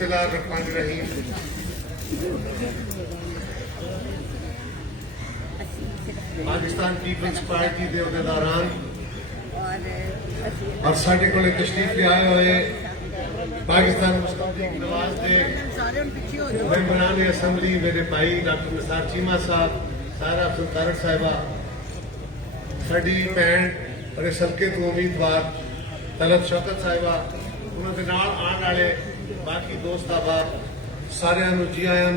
बिस्मिल्लाहिर्रहमानिर्रहीम। Pakistan peoples party के अहदेदारान और साढ़े को तशरीफ ले आए हुए पाकिस्तान मुस्लिम लीग नवाज के मेंबरान असम्बली मेरे भाई डॉक्टर निसार चीमा साहब, सारा अब्दुल तारक साहिबा, साड़ी भैन और इस हल्के तो उम्मीदवार तलब शौकत साहिबा, उन्होंने नाल आने वाले बाकी दोस्त आबाद सारे जी आया।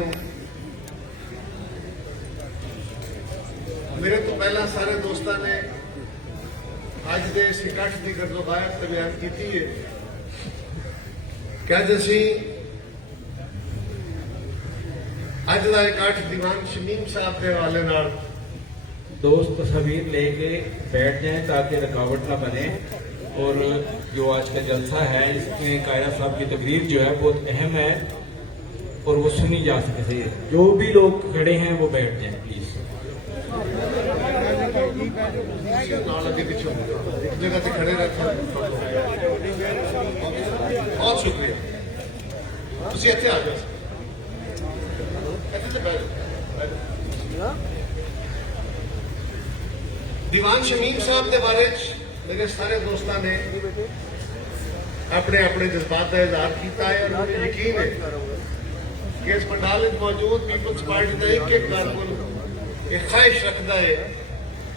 मेरे तो पहला सारे दोस्तों ने अज के इस इकट्ठ की गर्दोबायत से बयान की है कि अज असी अज का इकट्ठ दीवान शमीम साहब के हवाले नाल दोस्त तस्वीर लेके बैठ जाएं ताकि रुकावट ना बने। और जो आज का जलसा है इसमें कायरा साहब की तकरीर जो है बहुत अहम है और वो सुनी जा सके। जो भी लोग खड़े हैं वो बैठ जाएं प्लीज। एक जगह से खड़े रखो। बहुत शुक्रिया, तुम इतने आ जाओ। दीवान शमीम साहब के बारे मेरे सारे दोस्तों ने अपने अपने जज्बात का इजहार किया है और मुझे यकीन है कि इस पंडाल में मौजूद पीपल्स पार्टी का एक एक कारकुन ये ख्वाहिश रखता है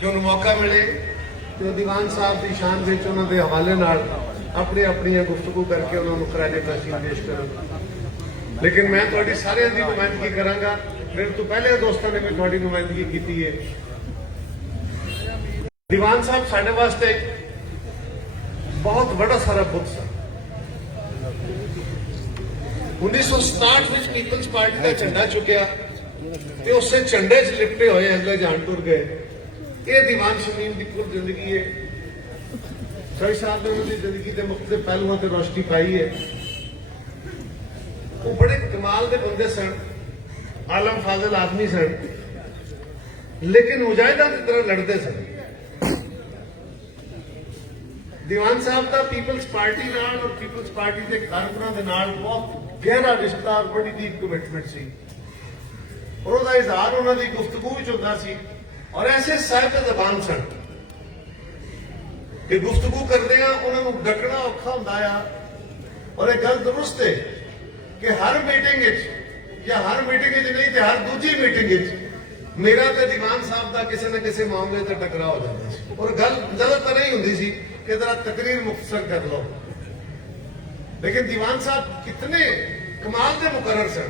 कि उन्हें मौका मिले कि दीवान साहब की शान में उन्होंने हवाले नाल अपनी अपनी गुफ्तगू करके उन्होंने खराजे तहसीन पेश करूँ। लेकिन मैं थोड़ी सारे की नुमाइंदगी करांगा। मेरे तो पहले दोस्तों ने भी थोड़ी नुमाइंदगी की है। दीवान साहब साढ़े वास्ते बहुत बड़ा सारा बुत सा 1967 में पीपल्स पार्टी का झंडा चुकया ते उससे झंडे च लिपटे हुए अगले जान टुर गए। ये दीवान शमीम की कुल जिंदगी है। सही साहब ने उन्होंने जिंदगी के मुख्तलिफ पहलुओं पर रोशनी पाई है। वो बड़े कमाल के बंदे सन, आलम फाजिल आदमी सन, लेकिन मुजाहिदा की तरह लड़ते सन। दीवान साहब का पीपल्स पार्टी नाल और पीपल्स पार्टी के कारकुनां दे नाल बहुत गहरा रिश्ता और बड़ी डीप कमिटमेंट सी और उसका इजहार उन्होंने गुफ्तगू विच होंदा सी और ऐसे साहिब ज़बान सन कि गुफ्तगू करदे उन्होंने डकना औखा हुंदा आ। और एक गल दुरुस्त है कि हर मीटिंग या हर मीटिंग नहीं तो हर दूजी मीटिंग मेरा तो दीवान साहब का किसी न किसी मामले से टकराव हो जाता है। और गल गलत तो नहीं होंदी सी कि जरा तकरीर मुख्तसर कर लो, लेकिन दीवान साहब कितने कमाल के मुकर्रर सन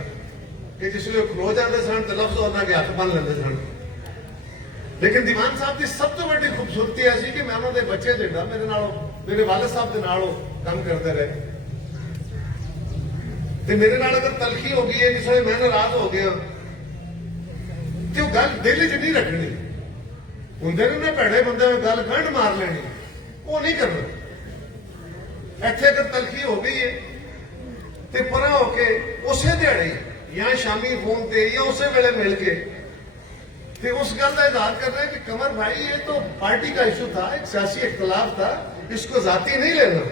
कि जिसमें खलो जाते सन तो लफ्ज उन्होंने हथ बन लेंदे सन। लेकिन दीवान साहब की सब तो बड़ी खूबसूरती ऐसी कि मैं उन्होंने बच्चे जिहड़ा मेरे वाले साहब के नाल काम करते रहे। तो मेरे नाल अगर तलखी हो गई है, जिस वे मैं नाराज हो गया तो गल दिल च नहीं रखनी। होंगे ना भैड़े बंदे गल गंढ मार लेनी, वो नहीं करना। इत्थे अगर तलखी हो गई है तो परा होके उसे दिहाड़े या शामी फोन ते या उसे वेले मिल के तो उस गल का इजहार कर रहे हैं कि कमर भाई ये तो पार्टी का इशू था, एक सियासी इख्तलाफ था, इसको जाती नहीं लेना।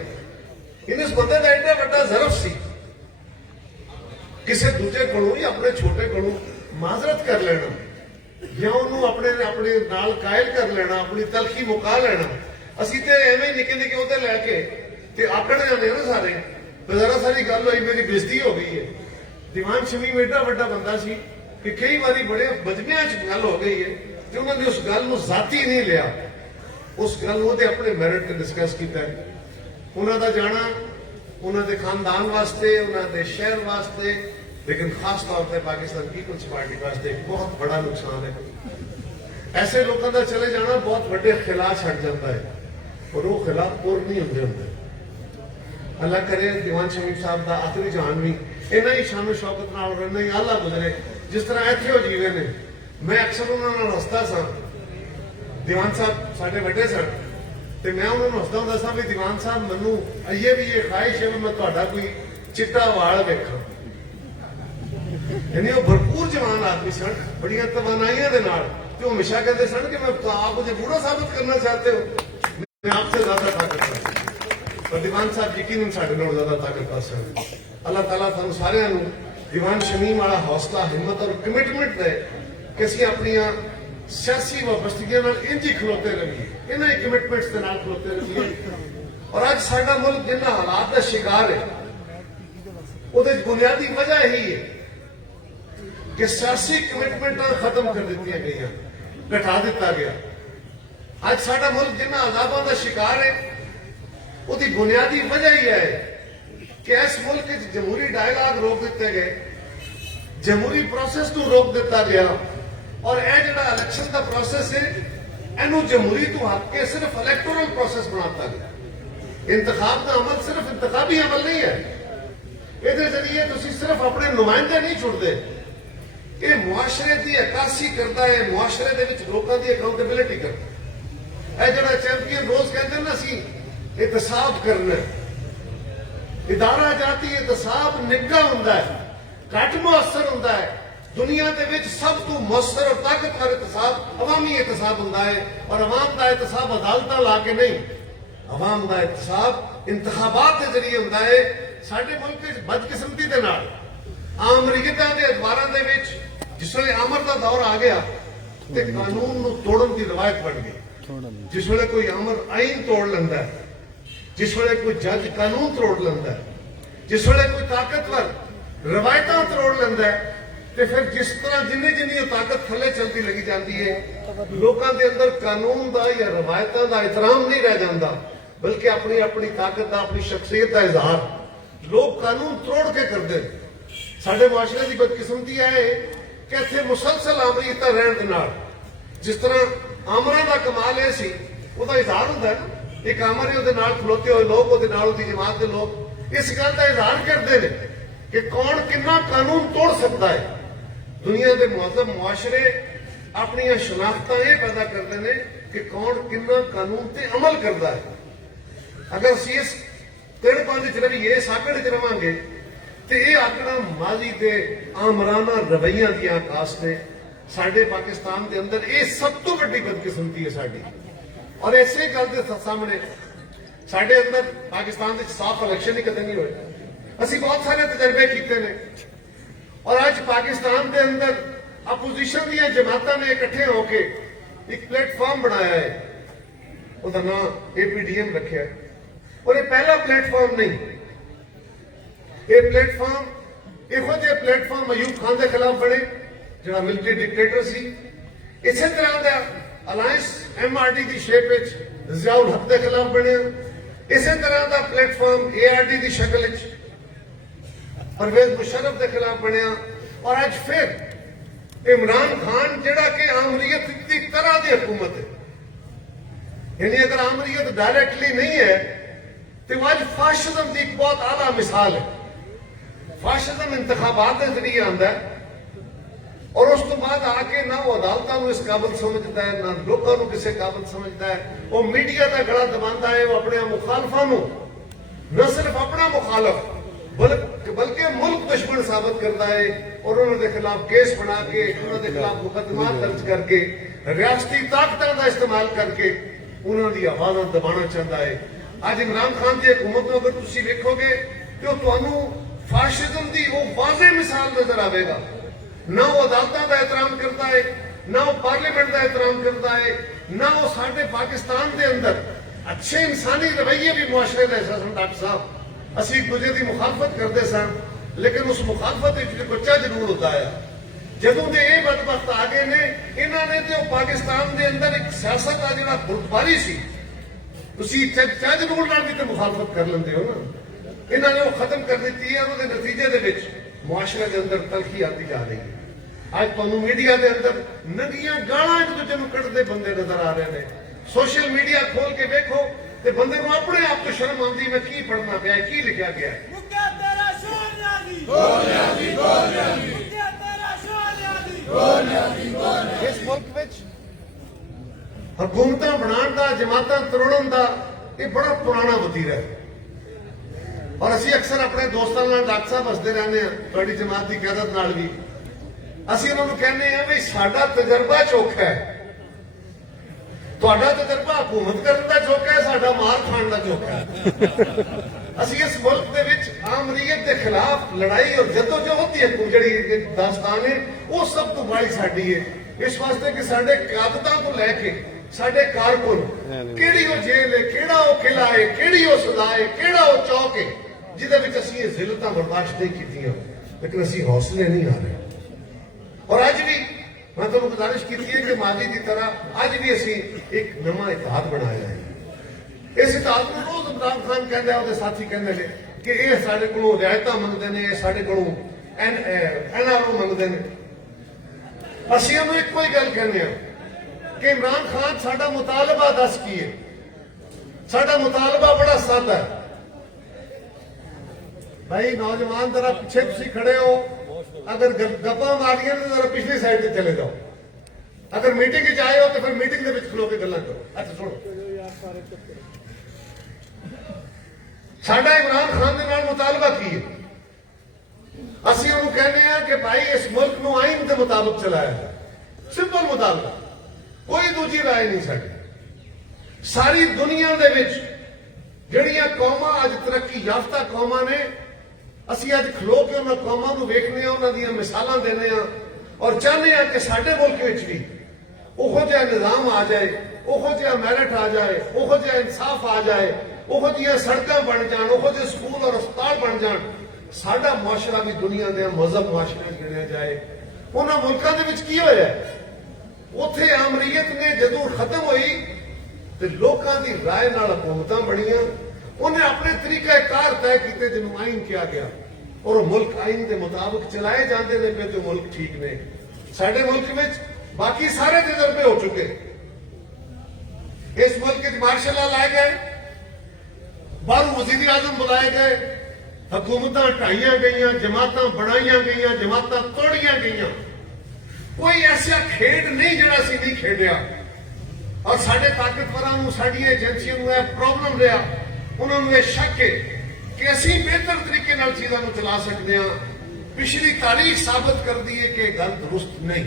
इस बंदे का एडा बड़ा जरफ सी किसी दूजे को या अपने छोटे को माजरत कर लेना या उन्होंने अपने अपने नाल कायल कर लेना, अपनी तलखी मुका लेना। असी तो एवं निके निके उहदे लैके ते आकड़ जाते ना सारे। तो जरा सारी गल हुई, मेरी बेइज्जती हो गई है। दीवान शमीम एडा बड़ा बंदा सी कि कई बार बड़े मजमिया च गल हो गई है तो उन्होंने उस गल को जाती नहीं लिया, उस गल को अपने मैरिट से डिस्कस किया। उन्होंने जाना उन्होंने खानदान वास्ते, उन्होंने शहर वास्ते, लेकिन खास तौर पर पाकिस्तान पीपल्स पार्टी वास्ते एक बहुत बड़ा नुकसान है। ऐसे लोगों का चले जाना बहुत बड़े खिलाफ छट जाता है और वो खिलाफ पूर नहीं होंगे। अल्लाह करे दीवान शमीम साहब का आखिरी जान भी इन्ना ही शानो शौकत नाल रहना ही आला गुजरे जिस तरह इत्थे हो जीवे ने। मैं अक्सर उन्होंने हसता सा, दीवान साहब साढ़े बड़े सन तो मैं उन्होंने हसदा हुंदा सा भी दीवान साहब मैनू अजे भी ये ख्वाहिश है मैं तुहाडा कोई चिट्टा वाल वेखां। यानी वो भरपूर जवान आदमी सन, बड़िया तवानाइयां दे नाल। तो हमेशा कहते सन कि मैं आप मुझे बूढ़ा साबित करना चाहते हो, मैं आपसे ज्यादा ताकत रखता हूं। ਪਰ ਦੀਵਾਨ ਸਾਹਿਬ ਯਕੀਨਨ ਸਾਡੇ ਨਾਲੋਂ ਜ਼ਿਆਦਾ ਤਾਕਤ ਕਰ ਸਕਦੇ। ਅੱਲਾਹ ਤਾਲਾ ਤੁਹਾਨੂੰ ਸਾਰਿਆਂ ਨੂੰ ਦੀਵਾਨ ਸ਼ਮੀਮ ਵਾਲਾ ਹੌਸਲਾ, ਹਿੰਮਤ ਔਰ ਕਮਿਟਮੈਂਟ ਦੇ ਕਿ ਅਸੀਂ ਆਪਣੀਆਂ ਸਿਆਸੀ ਵਾਬਸਤਗੀਆਂ ਨਾਲ ਇੰਝ ਹੀ ਖਲੋਤੇ ਰਹੀਏ, ਇਹਨਾਂ ਹੀ ਕਮਿਟਮੈਂਟਸ ਦੇ ਨਾਲ ਖਲੋਤੇ ਰਹੀਏ। ਔਰ ਅੱਜ ਸਾਡਾ ਮੁਲਕ ਜਿੰਨਾ ਹਾਲਾਤ ਦਾ ਸ਼ਿਕਾਰ ਹੈ, ਉਹਦੇ ਬੁਨਿਆਦੀ ਵਜ੍ਹਾ ਇਹੀ ਹੈ ਕਿ ਸਿਆਸੀ ਕਮਿਟਮੈਂਟਾਂ ਖਤਮ ਕਰ ਦਿੱਤੀਆਂ ਗਈਆਂ, ਘਟਾ ਦਿੱਤਾ ਗਿਆ। ਅੱਜ ਸਾਡਾ ਮੁਲਕ ਜਿੰਨਾ ਅਜ਼ਾਬਾਂ ਦਾ ਸ਼ਿਕਾਰ ਹੈ, ਉਹਦੀ ਬੁਨਿਆਦੀ ਵਜ੍ਹਾ ਹੀ ਹੈ ਕਿ ਇਸ ਮੁਲਕ ਵਿੱਚ ਜਮਹੂਰੀ ਡਾਇਲਾਗ ਰੋਕ ਦਿੱਤੇ ਗਏ, ਜਮਹੂਰੀ ਪ੍ਰੋਸੈਸ ਨੂੰ ਰੋਕ ਦਿੱਤਾ ਗਿਆ। ਔਰ ਇਹ ਜਿਹੜਾ ਇਲੈਕਸ਼ਨ ਦਾ ਪ੍ਰੋਸੈਸ ਹੈ, ਇਹਨੂੰ ਜਮਹੂਰੀ ਤੋਂ ਹਟ ਕੇ ਸਿਰਫ ਇਲੈਕਟੋਰਲ ਪ੍ਰੋਸੈਸ ਬਣਾ ਦਿੱਤਾ ਗਿਆ। ਇੰਤਖਾਬ ਦਾ ਅਮਲ ਸਿਰਫ ਇੰਤਖਾਬੀ ਅਮਲ ਨਹੀਂ ਹੈ, ਇਹਦੇ ਜ਼ਰੀਏ ਤੁਸੀਂ ਸਿਰਫ ਆਪਣੇ ਨੁਮਾਇੰਦੇ ਨਹੀਂ ਚੁਣਦੇ, ਇਹ ਮੁਆਸ਼ਰੇ ਦੀ ਅਕਾਸੀ ਕਰਦਾ ਹੈ, ਮੁਆਸ਼ਰੇ ਦੇ ਵਿੱਚ ਲੋਕਾਂ ਦੀ ਅਕਾਊਂਟੇਬਿਲਿਟੀ ਕਰਦਾ। ਇਹ ਜਿਹੜਾ ਚੈਂਪੀਅਨ ਰੋਜ਼ ਕਹਿੰਦੇ ਨਾ ਅਸੀਂ ਇਤਸਾਬ ਕਰਨਾ, ਇਦਾਰਾ ਜਾਤੀ ਇਤਸਾਬ ਨਿੱਘਾ ਹੁੰਦਾ ਹੈ, ਘੱਟ ਮੁਅੱਸਰ ਹੁੰਦਾ ਹੈ। ਦੁਨੀਆ ਦੇ ਵਿੱਚ ਸਭ ਤੋਂ ਮੁਅੱਸਰ ਔਰ ਤਾਕਤਵਰ ਇਤਸਾਬ ਅਵਾਮੀ ਇਤਸਾਬ ਹੁੰਦਾ ਹੈ। ਔਰ ਅਵਾਮ ਦਾ ਇਤਸਾਬ ਅਦਾਲਤਾਂ ਲਾ ਕੇ ਨਹੀਂ, ਅਵਾਮ ਦਾ ਇਤਸਾਬ ਇੰਤਖਾਬਾਤ ਦੇ ਜ਼ਰੀਏ ਹੁੰਦਾ ਹੈ। ਸਾਡੇ ਮੁਲਕ ਵਿੱਚ ਬਦਕਿਸਮਤੀ ਦੇ ਨਾਲ ਆਮ ਰੀਅਤਾਂ ਦੇ ਅਖਬਾਰਾਂ ਦੇ ਵਿੱਚ ਜਿਸ ਵੇਲੇ ਅਮਰ ਦਾ ਦੌਰ ਆ ਗਿਆ ਤੇ ਕਾਨੂੰਨ ਨੂੰ ਤੋੜਨ ਦੀ ਰਵਾਇਤ ਬਣ ਗਈ। ਜਿਸ ਵੇਲੇ ਕੋਈ ਅਮਰ ਆਈਨ ਤੋੜ ਲੈਂਦਾ ਹੈ, ਜਿਸ ਵੇਲੇ ਕੋਈ ਜੱਜ ਕਾਨੂੰਨ ਤੋੜ ਲੈਂਦਾ ਹੈ, ਜਿਸ ਵੇਲੇ ਕੋਈ ਤਾਕਤਵਰ ਰਵਾਇਤਾਂ ਤੋੜ ਲੈਂਦਾ ਹੈ, ਤੇ ਫਿਰ ਜਿਸ ਤਰ੍ਹਾਂ ਜਿੰਨੀ ਉਹ ਤਾਕਤ ਥੱਲੇ ਚਲਦੀ ਲੱਗੀ ਜਾਂਦੀ ਹੈ, ਲੋਕਾਂ ਦੇ ਅੰਦਰ ਕਾਨੂੰਨ ਦਾ ਜਾਂ ਰਵਾਇਤਾਂ ਦਾ ਇਤਰਾਮ ਨਹੀਂ ਰਹਿ ਜਾਂਦਾ, ਬਲਕਿ ਆਪਣੀ ਆਪਣੀ ਤਾਕਤ ਦਾ, ਆਪਣੀ ਸ਼ਖਸੀਅਤ ਦਾ ਇਜ਼ਹਾਰ ਲੋਕ ਕਾਨੂੰਨ ਤੋੜ ਕੇ ਕਰਦੇ ਨੇ। ਸਾਡੇ ਮੁਆਸ਼ਰੇ ਦੀ ਬਦਕਿਸਮਤੀ ਹੈ ਕਿ ਇੱਥੇ ਮੁਸਲਸਲ ਆਮਰੀਅਤਾਂ ਰਹਿਣ ਦੇ ਨਾਲ, ਜਿਸ ਤਰ੍ਹਾਂ ਆਮਰਾਂ ਦਾ ਕਮਾਲ ਇਹ ਸੀ, ਉਹਦਾ ਇਜ਼ਹਾਰ ਹੁੰਦਾ ਹੈ ਨਾ, ਇੱਕ ਆਮਰ ਹੈ, ਉਹਦੇ ਨਾਲ ਖਲੋਤੇ ਹੋਏ ਲੋਕ, ਉਹਦੇ ਨਾਲ ਉਹਦੀ ਜਮਾਤ ਦੇ ਲੋਕ ਇਸ ਗੱਲ ਦਾ ਇਜ਼ਹਾਰ ਕਰਦੇ ਨੇ ਕਿ ਕੌਣ ਕਿੰਨਾ ਕਾਨੂੰਨ ਤੋੜ ਸਕਦਾ ਹੈ। ਦੁਨੀਆ ਦੇ ਮੁਅੱਜ਼ਮ ਮੁਆਸ਼ਰੇ ਆਪਣੀਆਂ ਸ਼ਨਾਖਤਾਂ ਇਹ ਪੈਦਾ ਕਰਦੇ ਨੇ ਕਿ ਕੌਣ ਕਿੰਨਾ ਕਾਨੂੰਨ ਤੇ ਅਮਲ ਕਰਦਾ ਹੈ। ਅਗਰ ਅਸੀਂ ਇਸ ਤਿੜ ਪੰਜ ਚ ਰਹੀਏ, ਇਸ ਆਕੜ ਚ ਰਵਾਂਗੇ, ਤੇ ਇਹ ਆਕੜਾਂ ਮਾਜ਼ੀ ਦੇ ਆਮਰਾਨਾ ਰਵਈਆਂ ਦੀਆਂ ਆਕਾਸ਼ ਨੇ। ਸਾਡੇ ਪਾਕਿਸਤਾਨ ਦੇ ਅੰਦਰ ਇਹ ਸਭ ਤੋਂ ਵੱਡੀ ਬਦਕਿਸਮਤੀ ਹੈ ਸਾਡੀ। ਔਰ ਇਸੇ ਗੱਲ ਦੇ ਸਾਹਮਣੇ ਸਾਡੇ ਅੰਦਰ ਪਾਕਿਸਤਾਨ ਵਿੱਚ ਸਾਫ਼ ਇਲੈਕਸ਼ਨ ਹੀ ਕਦੇ ਨਹੀਂ ਹੋਏ। ਅਸੀਂ ਬਹੁਤ ਸਾਰੇ ਤਜਰਬੇ ਕੀਤੇ ਨੇ ਔਰ ਅੱਜ ਪਾਕਿਸਤਾਨ ਦੇ ਅੰਦਰ ਆਪੋਜੀਸ਼ਨ ਦੀਆਂ ਜਮਾਤਾਂ ਨੇ ਇਕੱਠੇ ਹੋ ਕੇ ਇੱਕ ਪਲੇਟਫਾਰਮ ਬਣਾਇਆ ਹੈ, ਉਹਦਾ ਨਾਮ APDM ਰੱਖਿਆ ਹੈ। ਔਰ ਇਹ ਪਹਿਲਾ ਪਲੇਟਫਾਰਮ ਨਹੀਂ, ਇਹ ਪਲੇਟਫਾਰਮ ਇਹੋ ਜਿਹੇ ਪਲੇਟਫਾਰਮ ਅਯੂਬ ਖਾਨ ਦੇ ਖਿਲਾਫ ਬਣੇ ਜਿਹੜਾ ਮਿਲਟਰੀ ਡਿਕਟੇਟਰ ਸੀ। ਇਸੇ ਤਰ੍ਹਾਂ ਦਾ ਅਲਾਇੰਸ MRD ਦੀ ਸ਼ੇਪ ਵਿੱਚ ਜ਼ਿਆਉਲ ਹਕ ਦੇ ਖਿਲਾਫ ਬਣਿਆ। ਇਸੇ ਤਰ੍ਹਾਂ ਦਾ ਪਲੇਟਫਾਰਮ ARD ਦੀ ਸ਼ਕਲ ਵਿੱਚ परवेज मुशर्रफ के खिलाफ बनया। और अज फिर इमरान खान जिहड़ा कि आमरीयत की तरह की हुकूमत है, यानी अगर आमरीयत डायरेक्टली नहीं है तो अज फाशिज्म की एक बहुत आला मिसाल है। फाशिज्म इंतखाबात के जरिए आता है और उस तो बाद आके ना वो अदालतों को इस काबिल समझता है, ना लोगों को किसी काबिल समझता है। वो मीडिया का गला दबाता है, वो अपने मुखालफा न सिर्फ अपना मुखालफ बल्कि मुल्क दुश्मन साबित करता है और उन्होंने खिलाफ केस बना के, उन्होंने खिलाफ मुकदमा दर्ज करके, रियासती ताकतों का इस्तेमाल करके उन्होंने आवाज़ दबाना चाहता है। आज इमरान खान की हुकूमत को अगर तुम वेखोगे तो तुहानू फाशिज्म की वो वाज़े मिसाल नजर आएगा। ना वो अदालतों का एहतराम करता है, ना वो पार्लीमेंट का एहतराम करता है, ना वो साडे पाकिस्तान के अंदर अच्छे इंसानी रवैये भी मुआशरे का हिस्सा सन। डॉक्टर साहब असी एक दूसरे की मुखालफत करते सन, लेकिन उस मुखालफत बच्चा जरूर होता है। जदों के ये बदबख्त आ गए ने, इन्होंने तो पाकिस्तान के अंदर एक सियासत का जो गुरुद्वारी सी, चज नूर नाल भी तो मुखालफत कर लेंदे हो ना, इन्होंने वो खत्म कर दी है। और नतीजे के मुआशरे के अंदर तलखी आती जा रही है। आज तुहानू मीडिया के अंदर नंगियां गालां एक दूजे नूं कढ़दे बंदे नजर आ रहे हैं। सोशल मीडिया खोल के देखो तो बंदे को अपने आप तो शर्म आती मैं की पढ़ना पाया, की लिखा गया है। इस मुल्क में हुकूमत बनाने का, जमात तोड़न का ये बड़ा पुराना वतीरा है। और असी अक्सर अपने दोस्तों डॉक्टर साहब हसते रहने थोड़ी जमात की क्यादत नाल भी असी उन्होंने कहने हैं भी साडा तजर्बा चौखा है, ਤੁਹਾਡਾ ਤਜਰਬਾ ਹਕੂਮਤ ਕਰਨ ਦਾ ਚੌਕਾ ਹੈ, ਸਾਡਾ ਮਾਰ ਖਾਣ ਦਾ ਚੌਕਾ ਹੈ। ਅਸੀਂ ਇਸ ਮੁਲਕ ਦੇ ਵਿੱਚ ਆਮਰੀਅਤ ਦੇ ਖਿਲਾਫ ਲੜਾਈ ਔਰ ਜਦੋਜਹਿਦ ਦੀ ਜਿਹੜੀ ਦਾਸਤਾਨ ਹੈ ਉਹ ਸਭ ਤੋਂ ਬੜੀ ਸਾਡੀ ਹੈ। ਇਸ ਵਾਸਤੇ ਕਿ ਸਾਡੇ ਕਾਦਤਾਂ ਤੋਂ ਲੈ ਕੇ ਸਾਡੇ ਕਾਰਕੁਨ, ਕਿਹੜੀ ਉਹ ਜੇਲ੍ਹ ਹੈ, ਕਿਹੜਾ ਉਹ ਕਿਲਾ ਹੈ, ਕਿਹੜੀ ਉਹ ਸਜ਼ਾ ਹੈ, ਕਿਹੜਾ ਉਹ ਚੌਕ ਹੈ ਜਿਹਦੇ ਵਿੱਚ ਅਸੀਂ ਇਹ ਜ਼ਿਲਤਾਂ ਬਰਦਾਸ਼ਤ ਨਹੀਂ ਕੀਤੀਆਂ, ਲੇਕਿਨ ਅਸੀਂ ਹੌਸਲੇ ਨਹੀਂ ਹਾਰੇ। ਔਰ ਅੱਜ ਵੀ मैं तो गुजारिश की है कि माजी की तरह अज भी असी एक नवा इतिहाद बनाया है। इस इतिहाद को रोज इमरान खान कहता है, साथी कहते हैं कि ये साढ़े को रियायत मंगते हैं, साढ़े को NRO मंगते हैं। असी उन्होंने एक ही गल कहने कि इमरान खान साडा मुतालबा दस की है। साडा मुतालबा बड़ा सादा है भाई। नौजवान जरा पीछे तुम खड़े हो, अगर गप्पा मारियां तो जरा पिछली साइड से चले जाओ। अगर मीटिंग आए हो तो फिर मीटिंग के विच खलो के गल्लां करो। अच्छा सुनो, साडा इमरान खान दे नाल मुतालबा की है। ਅਸੀਂ ਉਹਨੂੰ ਕਹਿੰਦੇ ਆ ਕਿ ਭਾਈ ਇਸ ਮੁਲਕ ਨੂੰ ਆਇਨ ਦੇ ਮੁਤਾਬਕ ਚਲਾਇਆ ਜਾਏ। ਸਿੰਪਲ ਮੁਤਾਲਬਾ, ਕੋਈ ਦੂਜੀ ਰਾਏ ਨਹੀਂ ਸਾਡੀ। ਸਾਰੀ ਦੁਨੀਆ ਦੇ ਵਿੱਚ ਜਿਹੜੀਆਂ ਕੌਮਾਂ ਅੱਜ ਤਰੱਕੀ ਯਾਫਤਾ ਕੌਮਾਂ ਨੇ, ਅਸੀਂ ਅੱਜ ਖਲੋ ਕੇ ਉਹਨਾਂ ਕੌਮਾਂ ਨੂੰ ਵੇਖਦੇ ਆ, ਉਹਨਾਂ ਦੀਆਂ ਮਿਸਾਲਾਂ ਦਿੰਦੇ ਆ ਔਰ ਚਾਹੁੰਦੇ ਆ ਕਿ ਸਾਡੇ ਮੁਲਕ ਵਿੱਚ ਵੀ ਉਹੋ ਜਿਹਾ ਨਿਜ਼ਾਮ ਆ ਜਾਏ, ਉਹੋ ਜਿਹਾ ਮੈਰਿਟ ਆ ਜਾਏ, ਉਹੋ ਜਿਹਾ ਇਨਸਾਫ ਆ ਜਾਏ, ਉਹੋ ਜਿਹੀਆਂ ਸੜਕਾਂ ਬਣ ਜਾਣ, ਉਹੋ ਜਿਹੇ ਸਕੂਲ ਔਰ ਹਸਪਤਾਲ ਬਣ ਜਾਣ। ਸਾਡਾ ਮੁਆਸ਼ਰਾ ਵੀ ਦੁਨੀਆ ਦੇ ਮਜ਼ਹਬ ਮੁਆਸ਼ਰੇ ਚ ਗਿਣਿਆ ਜਾਏ। ਉਹਨਾਂ ਮੁਲਕਾਂ ਦੇ ਵਿੱਚ ਕੀ ਹੋਇਆ, ਉੱਥੇ ਆਮਰੀਅਤ ਨੇ ਜਦੋਂ ਖਤਮ ਹੋਈ ਤੇ ਲੋਕਾਂ ਦੀ ਰਾਏ ਨਾਲ ਹਕੂਮਤਾਂ ਬਣੀਆਂ। ਉਹਨੇ ਆਪਣੇ ਤਰੀਕੇ ਕਾਰ ਤੈਅ ਕੀਤੇ ਜਿਹਨੂੰ ਆਇਨ ਕਿਹਾ ਗਿਆ, ਔਰ ਉਹ ਮੁਲਕ ਆਇਨ ਦੇ ਮੁਤਾਬਕ ਚਲਾਏ ਜਾਂਦੇ ਨੇ ਪਏ ਤੇ ਮੁਲਕ ਠੀਕ ਨੇ। ਸਾਡੇ ਮੁਲਕ ਵਿੱਚ ਬਾਕੀ ਸਾਰੇ ਤਜਰਬੇ ਹੋ ਚੁੱਕੇ। ਇਸ ਮੁਲਕ ਵਿੱਚ ਮਾਰਸ਼ਲ ਲਾ ਲਾਏ ਗਏ, ਬਾਹਰੋਂ ਵਜ਼ੀਰ ਆਜ਼ਮ ਬੁਲਾਏ ਗਏ, ਹਕੂਮਤਾਂ ਢਾਈਆਂ ਗਈਆਂ, ਜਮਾਤਾਂ ਬਣਾਈਆਂ ਗਈਆਂ, ਜਮਾਤਾਂ ਤੋੜੀਆਂ ਗਈਆਂ। ਕੋਈ ਐਸਾ ਖੇਡ ਨਹੀਂ ਜਿਹੜਾ ਅਸੀਂ ਨਹੀਂ ਖੇਡਿਆ। ਔਰ ਸਾਡੇ ਤਾਕਤਵਰਾਂ ਨੂੰ, ਸਾਡੀ ਏਜੰਸੀਆਂ ਨੂੰ ਇਹ ਪ੍ਰੋਬਲਮ ਰਿਹਾ, ਉਹਨਾਂ ਨੂੰ ਇਹ ਸ਼ੱਕ ਹੈ ਕਿ ਅਸੀਂ ਬਿਹਤਰ ਤਰੀਕੇ ਨਾਲ ਚੀਜ਼ਾਂ ਨੂੰ ਚਲਾ ਸਕਦੇ ਹਾਂ। ਪਿਛਲੀ ਤਾਰੀਖ ਸਾਬਤ ਕਰਦੀ ਹੈ ਕਿ ਇਹ ਗੱਲ ਦਰੁਸਤ ਨਹੀਂ।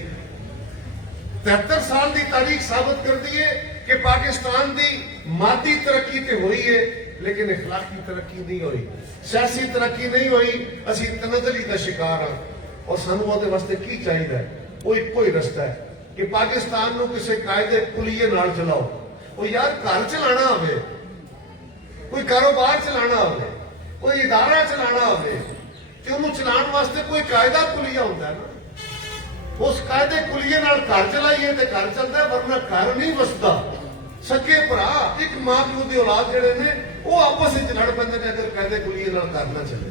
73 ਸਾਲ ਦੀ ਤਾਰੀਖ ਸਾਬਤ ਕਰਦੀ ਹੈ ਕਿ ਪਾਕਿस्तान ਦੀ ਮਾਦੀ ਤਰੱਕੀ ਤੇ ਹੋਈ ਹੈ, लेकिन इखलाकी तरक्की नहीं हुई, सियासी तरक्की नहीं हुई। असी तनजली का शिकार हाँ और सानू ਉਹਦੇ वास्ते की चाहिए, वो ਇੱਕੋ ਹੀ रस्ता है कि पाकिस्तान ਨੂੰ ਕਿਸੇ ਕਾਇਦੇ ਕੁਲੀਏ ਨਾਲ ਚਲਾਓ। ਉਹ ਯਾਰ ਘਰ ਚਲਾਣਾ ਹੋਵੇ, ਕੋਈ ਕਾਰੋਬਾਰ ਚਲਾਣਾ ਹੋਵੇ, ਕੋਈ ਇਦਾਰਾ ਚਲਾਣਾ ਹੋਵੇ ਤੇ ਉਹਨੂੰ ਚਲਾਉਣ ਵਾਸਤੇ ਕੋਈ ਕਾਇਦਾ ਕੁਲੀਆ ਹੁੰਦਾ ਨਾ। ਉਸ ਕਾਇਦੇ ਕੁਲੀਏ ਨਾਲ ਘਰ ਚਲਾਈਏ ਤੇ ਘਰ ਚੱਲਦਾ, ਵਰਨਾ ਘਰ ਨਹੀਂ ਵਸਦਾ। ਸੱਕੇ ਭਰਾ, ਇੱਕ ਮਾਂ ਪਿਓ ਦੀ ਔਲਾਦ ਜਿਹੜੇ ਨੇ ਉਹ ਆਪਸ ਵਿੱਚ ਲੜ ਪੈਂਦੇ ਨੇ ਅਗਰ ਕਾਇਦੇ ਕੁਲੀਏ ਨਾਲ ਕਰਨਾ ਚੱਲੇ।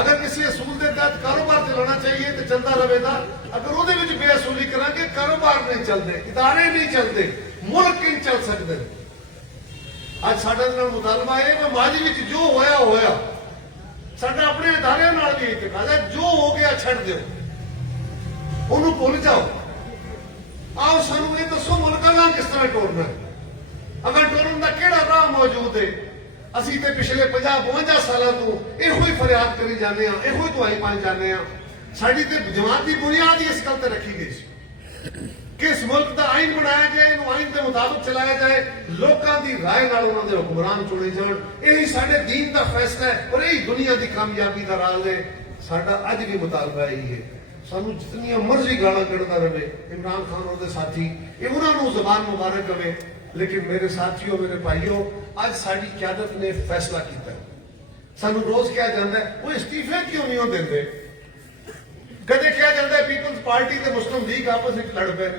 ਅਗਰ ਕਿਸੇ ਅਸੂਲ ਦੇ ਤਹਿਤ ਕਾਰੋਬਾਰ ਚਲਾਉਣਾ ਚਾਹੀਏ ਤੇ ਚੱਲਦਾ ਰਹੇਗਾ। ਅਗਰ ਉਹਦੇ ਵਿੱਚ ਬੇਅਸੂਲੀ ਕਰਾਂਗੇ, ਕਾਰੋਬਾਰ ਨਹੀਂ ਚੱਲਦੇ, ਇਦਾਰੇ ਨਹੀਂ ਚੱਲਦੇ, ਮੁਲਕ ਨਹੀਂ ਚੱਲ ਸਕਦੇ। ਅੱਜ ਸਾਡਾ ਨਾਲ ਮੁਤਾਲਬਾ ਹੈ ਕਿ ਮਾਜੀ ਵਿੱਚ ਜੋ ਹੋਇਆ ਹੋਇਆ, ਸਾਡਾ ਆਪਣੇ ਇਦਾਰਿਆਂ ਨਾਲ ਵੀ ਇਤਿਕਾਦ ਹੈ, ਜੋ ਹੋ ਗਿਆ ਛੱਡ ਦਿਓ, ਉਹਨੂੰ ਭੁੱਲ ਜਾਓ। ਆਓ ਸਾਨੂੰ ਇਹ ਦੱਸੋ ਮੁਲਕਾਂ ਨਾਲ ਕਿਸ ਤਰ੍ਹਾਂ ਟੋਰਨਾ ਹੈ। अगर टोरन का केड़ा राह मौजूद है। असी तो पिछले 50-52 सालों तो इहो ही फरियाद करी जाने, इहो ही दुआई पाई जाने। साड़ी तो जमात की बुनियाद ही इस गल ते रखी गई कि इस मुल्क का आइन बनाया जाए, इन्हू आइन के मुताबिक चलाया जाए, लोगों की राय नाल उन्हां दे हुक्मरान चुने जाण। यही साडे दीन का फैसला है और यही दुनिया की कामयाबी का राज है। साडा अज भी मुतालबा यही है। सानू जितनी मर्जी गालां कढ़दा रहे इमरान खान और साथी, उन्हां नू ज़बान मुबारक रहे, लेकिन मेरे साथियों, मेरे भाइयों, आज साडी क्यादत ने फैसला किया। सानू रोज कहा जाता है वो इस्तीफे क्यों नहीं देंगे। कदे कहा जाता है पीपल्स पार्टी के मुस्लिम लीग आपस में लड़ पे ने,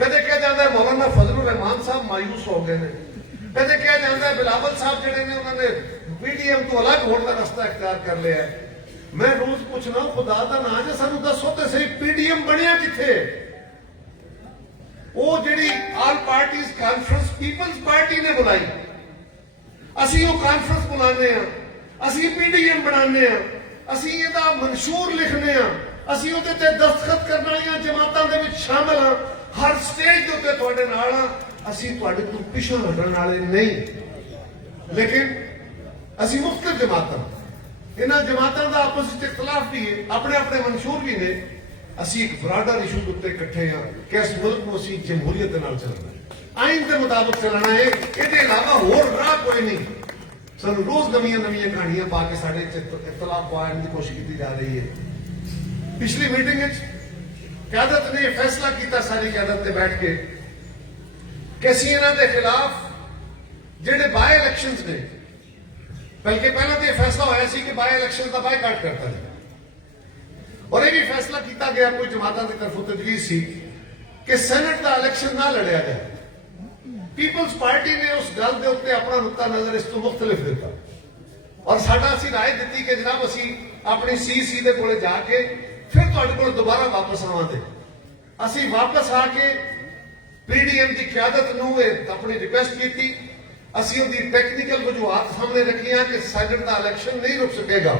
कदे कहा जाता है मौलाना फजलुर रहमान साहब मायूस हो गए ने, कदे कहा जाता है बिलावल साहब जिहड़े ने उन्होंने पीडीएम तो अलग होने का रास्ता इख्तियार कर लिया है। मैं रोज पूछना खुदा का नाम है, सानू दसो तो सही पीडीएम बनिया किथे। वो जिहड़ी all parties conference People's Party ने बुलाई, असी वो कॉन्फ्रेंस बुलाने आ, असी पीडीएम बनाने आ, असी इहदा मंशूर लिखने आ, असी उहदे ते दस्तखत करने वालियां जमातां दे विच शामिल हां, हर स्टेज दे उत्ते तुहाडे नाल हां। असी तुहाडे कोल पिछों हटण वाले नहीं, लेकिन असी मुख्तलिफ जमातां, इन्हां जमातां दा आपस विच इख्तलाफ भी है, अपने अपने मंशूर भी ने। ਅਸੀਂ ਇੱਕ ਬਰਾਡਰ ਇਸ਼ੂ ਦੇ ਉੱਤੇ ਇਕੱਠੇ ਹਾਂ ਕਿ ਇਸ ਮੁਲਕ ਨੂੰ ਅਸੀਂ ਜਮਹੂਰੀਅਤ ਦੇ ਨਾਲ ਚੱਲਣਾ ਹੈ। ਆਇਨ ਦੇ ਮੁਤਾਬਕ ਚੱਲਣਾ ਹੈ, ਇਹਦੇ ਇਲਾਵਾ ਹੋਰ ਰਾਹ ਕੋਈ ਨਹੀਂ। ਸਾਨੂੰ ਰੋਜ਼ ਨਵੀਆਂ ਕਹਾਣੀਆਂ ਪਾ ਕੇ ਸਾਡੇ ਇਤਲਾਫ ਪਾਉਣ ਦੀ ਕੋਸ਼ਿਸ਼ ਕੀਤੀ ਜਾ ਰਹੀ ਹੈ। ਪਿਛਲੀ ਮੀਟਿੰਗ ਵਿੱਚ ਕਿਆਦਤ ਨੇ ਫੈਸਲਾ ਕੀਤਾ, ਸਾਰੀ ਕਿਆਦਤ ਤੇ ਬੈਠ ਕੇ, ਕਿ ਅਸੀਂ ਇਹਨਾਂ ਦੇ ਖਿਲਾਫ ਜਿਹੜੇ ਬਾਈ ਇਲੈਕਸ਼ਨਸ ਨੇ, ਬਲਕਿ ਪਹਿਲਾਂ ਤੇ ਇਹ ਫੈਸਲਾ ਹੋਇਆ ਸੀ ਕਿ ਬਾਈ ਇਲੈਕਸ਼ਨ ਦਾ ਬਾਈਕਾਟ ਕਰਤਾ ਜਾਏ, ਔਰ ਇਹ ਵੀ ਫੈਸਲਾ ਕੀਤਾ ਗਿਆ, ਕੋਈ ਜਮਾਤਾਂ ਦੀ ਤਰਫੋਂ ਤਜਵੀਜ਼ ਸੀ ਕਿ ਸੈਨੇਟ ਦਾ ਇਲੈਕਸ਼ਨ ਨਾ ਲੜਿਆ ਜਾਏ। ਪੀਪਲਸ ਪਾਰਟੀ ਨੇ ਉਸ ਗੱਲ ਦੇ ਉੱਤੇ ਆਪਣਾ ਨੁਕਤਾ ਨਜ਼ਰ ਇਸ ਤੋਂ ਮੁਖਤਲਿਫ ਦਿੱਤਾ, ਔਰ ਸਾਡਾ ਅਸੀਂ ਰਾਏ ਦਿੱਤੀ ਕਿ ਜਨਾਬ ਅਸੀਂ ਆਪਣੀ ਸੀਸੀ ਦੇ ਕੋਲੇ ਜਾ ਕੇ ਫਿਰ ਤੁਹਾਡੇ ਕੋਲ ਦੁਬਾਰਾ ਵਾਪਸ ਆਵਾਂਗੇ। ਅਸੀਂ ਵਾਪਸ ਆ ਕੇ ਪੀਡੀਐਮ ਦੀ ਕਿਆਦਤ ਨੂੰ ਆਪਣੀ ਰਿਕੁਐਸਟ ਕੀਤੀ, ਅਸੀਂ ਉਹਦੀ ਟੈਕਨੀਕਲ ਵਜੂਹਾਤ ਸਾਹਮਣੇ ਰੱਖੀਆਂ ਕਿ ਸੈਨੇਟ ਦਾ ਇਲੈਕਸ਼ਨ ਨਹੀਂ ਰੁਕ ਸਕੇਗਾ।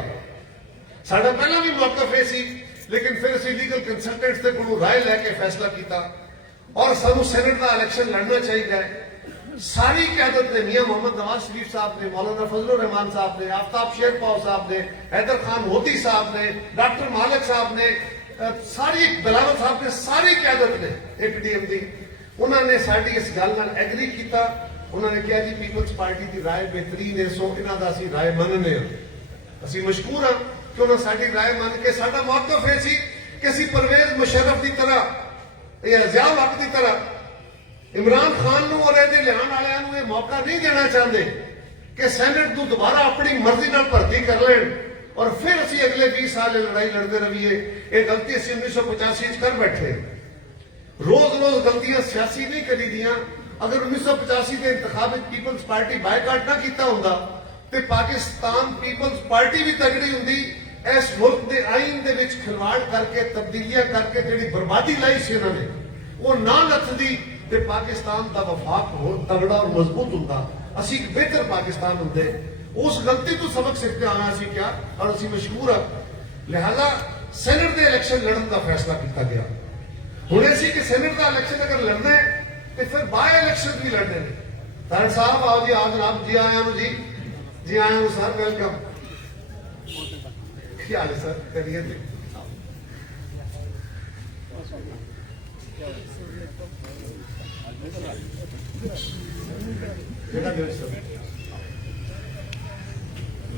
ਸਾਡਾ ਪਹਿਲਾਂ ਵੀ ਮੌਕਫ ਇਹ ਸੀ, ਲੇਕਿਨ ਫਿਰ ਅਸੀਂ ਲੀਗਲ ਕੰਸਲਟੈਂਟਸ ਦੇ ਕੋਲੋਂ ਰਾਏ ਲੈ ਕੇ ਫੈਸਲਾ ਕੀਤਾ ਔਰ ਸਾਨੂੰ ਸੈਨੇਟ ਦਾ ਇਲੈਕਸ਼ਨ ਲੜਨਾ ਚਾਹੀਦਾ ਹੈ। ਸਾਰੀ क्यादत ने, मियां मोहम्मद नवाज शरीफ साहब ने, मौलाना फजलुर रहमान साहब ने, आफ्ताब शेरपाव साहब ने, हैदर खान होती साहब ने, डॉक्टर मालिक साहब ने, सारी बिलावल साहब ने, सारी क्यादत ने एक डीएम दी, उन्होंने साड़ी इस गल नाल एग्री किया। उन्होंने कहा जी पीपल्स पार्टी की राय बेहतरीन है, सो इन्हां दा असीं राय मनने असीं मशकूर हाँ कि उन्होंने साडी राय मन के साडा मौकफ है सी कि असीं परवेज मुशर्रफ की तरह या ज़िया हक की तरह इमरान खान नूं और इहदे लिआउण वालिआं नूं इह मौका नहीं देना चाहते कि सैनट नूं दोबारा अपनी मर्जी नाल भर्ती कर लैण और फिर असीं अगले 20 साल लड़ाई लड़ते रहिए। ये गलती असीं 1985 कर बैठे। रोज रोज गलतियां सियासी नहीं करी दियां। अगर 1985 के इंतखाब में पीपल्स पार्टी बायकाट ना किया हुंदा ते पाकिस्तान पीपल्स पार्टी भी तगड़ी हुंदी। इस मुल्क के आइन दे विच खिलवाड़ करके तब्दीलियां करके जिहड़ी बर्बादी लाई सी उन्होंने वो ना लथदी ते पाकिस्तान का वफाक होर तगड़ा और मजबूत हुंदा, असीं एक बेहतर पाकिस्तान हुंदे। उस गलती तो सबक सीखते आना असीं क्या और असीं मशहूर हाँ। लिहाजा सैनट के इलैक्शन लड़न का फैसला किया गया। हुण असीं कि सैनट का इलैक्शन अगर लड़ना है तो फिर बाय इलैक्शन भी लड़ने ने। तारड़ साहब आओ जी, आओ जनाब, जी आया जी, जी आया सर, वेलकम। क्या हाल है सर, करिए जी।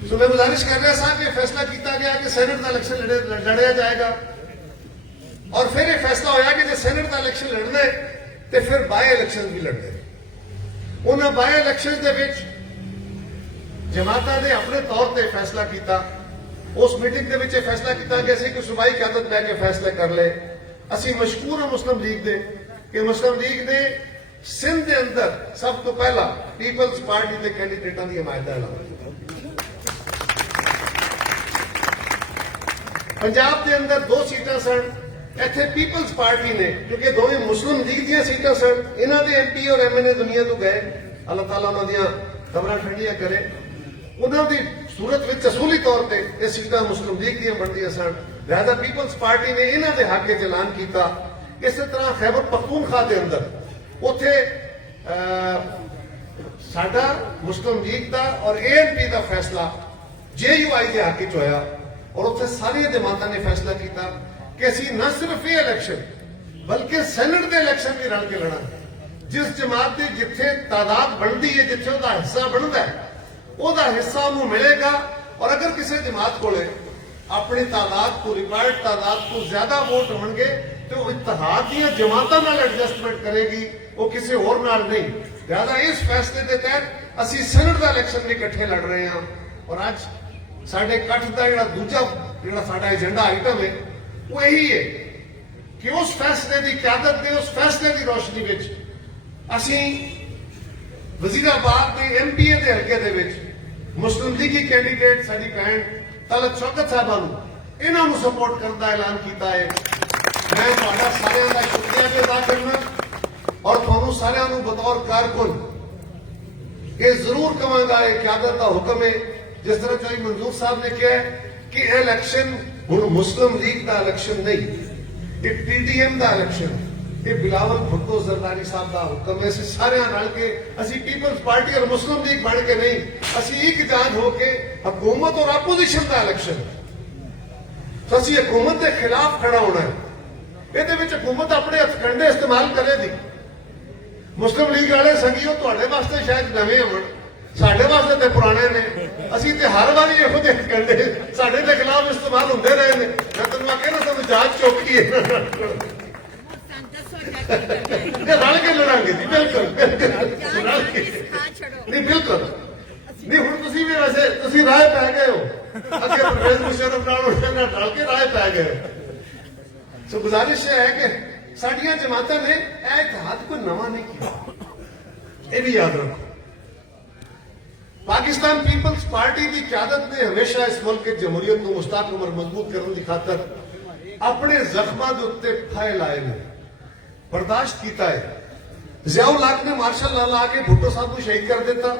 तो मैं गुजारिश कर रहा साहब कि फैसला किया गया कि सैनट का इलैक्शन लड़िया जाएगा और फिर यह फैसला होया कि जो सैनट का इलैक्शन लड़ना है तो फिर बाय इलैक्शन भी लड़ने। उन्होंने बाय इलैक्शन के विच जमाता ने अपने तौर पर फैसला किया। उस मीटिंग के विच फैसला किया कि असीं कोई सूबाई क़यादत लैके फैसले कर ले। असीं मशकूर हां मुस्लिम लीग दे कि मुस्लिम लीग ने सिंध के अंदर सब तो पहला पीपल्स पार्टी के कैंडीडेटों की हमायत का ऐलान। पंजाब के अंदर 2 सीटां सन, इत्थे पीपल्स पार्टी ने क्योंकि दोवें मुस्लिम लीग दी सीटां सन, इन्हां दे एमपी और एमएनए दुनिया तो गए, अल्लाह ताला उन्हां दी कबरां ठंडियां करे। उन्हां दी सूरत विच असूली तौर पर यह सीटां मुस्लिम लीग दी बनदियां सन। लिहाजा पीपल्स पार्टी ने इन्हां दे हक च ऐलान किया। इस तरह खैबर पख्तूनख्वा के अंदर उथे साडा मुस्लिम लीग का और एएनपी का फैसला जेयूआई के हक च होया और उथे सारी जमातां ने फैसला किया कि असीं न सिर्फ ये इलैक्शन बल्कि सैनट के इलैक्शन भी रल के लड़ा। जिस जमात की जिथे तादाद बनती है, जिथे उसका हिस्सा बनता है, उसका हिस्सा उन्होंने मिलेगा। और अगर किसी जमात को अपनी तादाद को रिक्वायर्ड तादाद को ज्यादा वोट होंगे तो इत्तेहाद दी जमातां नाल एडजस्टमेंट करेगी, वो किसी होर नाल नहीं। लिहाजा इस फैसले के तहत असीं सैनट का इलैक्शन भी इकट्ठे लड़ रहे हैं। और अज साडे इकट्ठ का जिहड़ा दूजा जिहड़ा साडा एजेंडा आइटम है वो यही है कि उस फैसले की क्यादत दे उस फैसले की रोशनी विच असीं वजीराबाद के एमपीए के हल्के दे विच मुस्लिम लीगी कैंडीडेट साडी भैन तलत शौकत साहबा नूं इन्हां नूं सपोर्ट करने का ऐलान किया है। मैं तुहाडा सारिआं दा शुक्रिया अदा करना और तुहानूं सारिआं नूं बतौर कारकुन ये जरूर कहांगा, ये क्यादत का हुक्म है। जिस तरह चौधरी मंजूर साहब ने कहा कि इलैक्शन हुण मुस्लिम लीग का इलैक्शन नहीं, ये पीटीएम का इलैक्शन, ये बिलावल भुट्टो जरदारी साहब का हुक्म है। असीं सारिआं रल के असीं पीपल्स पार्टी और मुस्लिम लीग बन के नहीं, असीं एक जान होके हुकूमत और अपोजिशन का इलैक्शन, तो असीं हुकूमत के खिलाफ खड़ा होना है। ये हुकूमत अपने हथकंडे इस्तेमाल करेगी, ਮੁਸਲਿਮ ਲੀਗ ਵਾਲੇ ਸੰਗੀਓ ਤੁਹਾਡੇ ਵਾਸਤੇ ਸ਼ਾਇਦ ਨਵੇਂ ਹੋਣ, ਸਾਡੇ ਵਾਸਤੇ ਤੇ ਪੁਰਾਣੇ ਨੇ। ਅਸੀਂ ਤੇ ਹਰ ਵਾਰੀ ਇਹੋ ਜਿਹੇ ਕਹਿੰਦੇ ਸਾਡੇ ਦੇ ਖਿਲਾਫ ਇਸਤੇਮਾਲ ਹੁੰਦੇ ਰਹੇ ਨੇ। ਮੈਂ ਤੈਨੂੰ ਆਖਿਆ ਨਾ ਸਾਨੂੰ ਜਾਂਚ ਚੌਕੀ ਹੈ, ਰਲ ਕੇ ਲੜਾਂਗੇ ਜੀ, ਬਿਲਕੁਲ ਬਿਲਕੁਲ ਰਲ ਕੇ। ਨਹੀਂ ਬਿਲਕੁਲ ਨਹੀਂ, ਹੁਣ ਤੁਸੀਂ ਵੀ ਵੈਸੇ ਤੁਸੀਂ ਰਾਹ ਪੈ ਗਏ ਹੋ, ਅੱਗੇ ਪਰਵੇਜ਼ ਮੁਸ਼ਰਫ ਨਾਲ ਉਹਨਾਂ ਨਾਲ ਰਲ ਕੇ ਰਾਹ ਪੈ ਗਏ ਹੋ। ਸੋ ਗੁਜ਼ਾਰਿਸ਼ ਹੈ ਕਿ ਸਾਡੀਆਂ ਜਮਾਤਾਂ ਨੇ ਇਹ ਇਤਿਹਾਦ ਕੋਈ ਨਵਾਂ ਨਹੀਂ ਕੀਤਾ, ਇਹ ਵੀ ਯਾਦ ਰੱਖੋ। पाकिस्तान पीपल्स पार्टी की क्यादत ने हमेशा इस मुल्क की जमहूरियत को मुस्तहकम और मजबूत करने की खातर अपने जख्मां के उत्ते फाहे लाए ने, बर्दाश्त किया है। जियाउल हक ने मार्शल ला ला के भुट्टो साहब को शहीद कर दिता।